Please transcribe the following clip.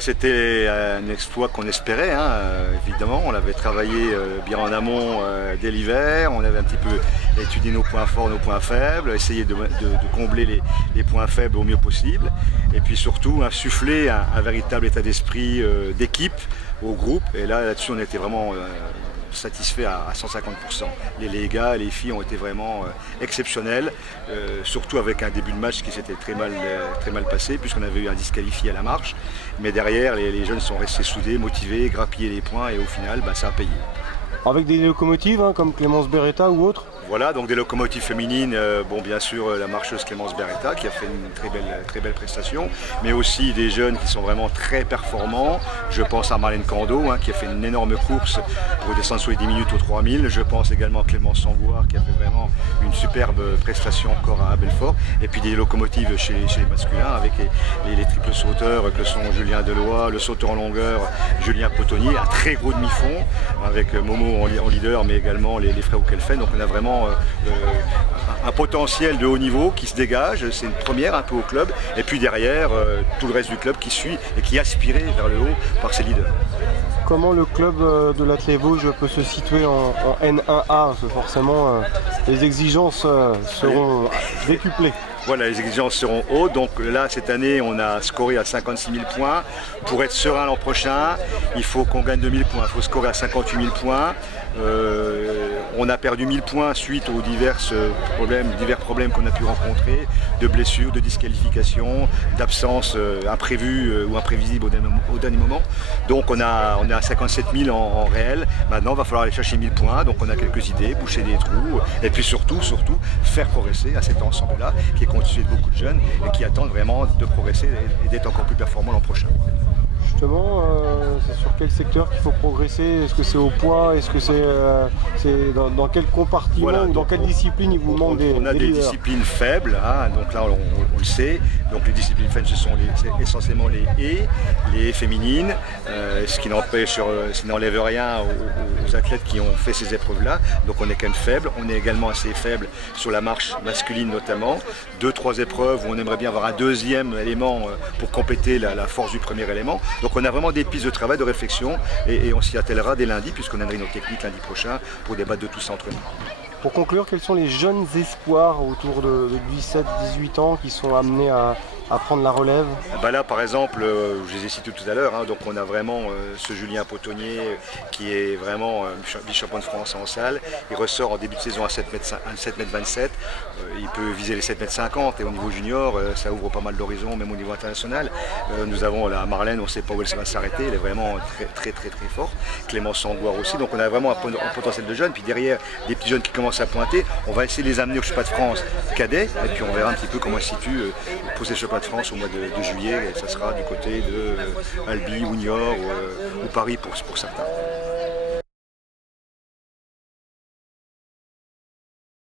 C'était un exploit qu'on espérait, hein, évidemment. On avait travaillé bien en amont dès l'hiver, on avait un petit peu étudié nos points forts, nos points faibles, essayé de combler les points faibles au mieux possible, et puis surtout insuffler un véritable état d'esprit d'équipe au groupe. Et là-dessus, on était vraiment satisfait à 150%. Les gars, les filles ont été vraiment exceptionnels, surtout avec un début de match qui s'était très mal passé, puisqu'on avait eu un disqualifié à la marche. Mais derrière, les jeunes sont restés soudés, motivés, grappillés les points, et au final, ça a payé. Avec des locomotives hein, comme Clémence Beretta ou autres? Voilà, donc des locomotives féminines, bien sûr la marcheuse Clémence Beretta qui a fait une très belle prestation, mais aussi des jeunes qui sont vraiment très performants. Je pense à Marlène Cando qui a fait une énorme course pour descendre sur les 10 minutes aux 3000. Je pense également à Clémence Sangouard qui a fait vraiment une superbe prestation encore à Belfort. Et puis des locomotives chez les masculins avec les triples sauteurs que sont Julien Deloy, le sauteur en longueur Julien Potonnier, un très gros demi-fond avec Momo en leader, mais également les frères Aukelfen. Donc on a vraiment un potentiel de haut niveau qui se dégage, c'est une première un peu au club, et puis derrière tout le reste du club qui suit et qui est aspiré vers le haut par ses leaders. Comment le club de l'Athlé Vosges peut se situer en N1A? Parce que forcément les exigences seront décuplées. Voilà, les exigences seront hautes. Donc là, cette année, on a scoré à 56 000 points. Pour être serein l'an prochain, il faut qu'on gagne 2000 points. Il faut scorer à 58 000 points. On a perdu 1000 points suite aux divers problèmes qu'on a pu rencontrer, de blessures, de disqualifications, d'absences imprévues ou imprévisibles au dernier moment. Donc on est à 57 000 en réel. Maintenant, il va falloir aller chercher 1000 points. Donc on a quelques idées, boucher des trous, et puis surtout faire progresser à cet ensemble-là, qui est constitué de beaucoup de jeunes et qui attendent vraiment de progresser et d'être encore plus performants l'an prochain. Justement, c'est sur quel secteur qu'il faut progresser? Est-ce que c'est au poids? Est-ce que c'est dans quel compartiment, voilà, ou dans quelle discipline il vous manque des leaders? On a des disciplines faibles, hein, donc là on le sait. Donc les disciplines faibles, ce sont essentiellement les haies féminines, ce qui n'enlève rien aux athlètes qui ont fait ces épreuves-là. Donc on est quand même faible. On est également assez faible sur la marche masculine notamment. 2-3 épreuves où on aimerait bien avoir un deuxième élément pour compléter la force du premier élément. Donc on a vraiment des pistes de travail, de réflexion, et on s'y attellera dès lundi, puisqu'on a une réunion technique lundi prochain pour débattre de tout ça entre nous. Pour conclure, quels sont les jeunes espoirs autour de 17-18 ans qui sont amenés à prendre la relève? Là par exemple, je les ai cités tout à l'heure, hein, donc on a vraiment ce Julien Potonnier qui est vraiment vice-champion de France en salle. Il ressort en début de saison à 7,27 m. Il peut viser les 7,50 m, et au niveau junior, ça ouvre pas mal d'horizons, même au niveau international. Nous avons la Marlène, on ne sait pas où elle va s'arrêter, elle est vraiment très forte. Clémence Sangouard aussi, donc on a vraiment un potentiel de jeunes. Puis derrière, des petits jeunes qui commencent à pointer, on va essayer de les amener au Championnat de France cadet, et puis on verra un petit peu comment ils se situent pour ces Championnats de France au mois de juillet, et ça sera du côté de Albi ou Niort ou Paris pour certains.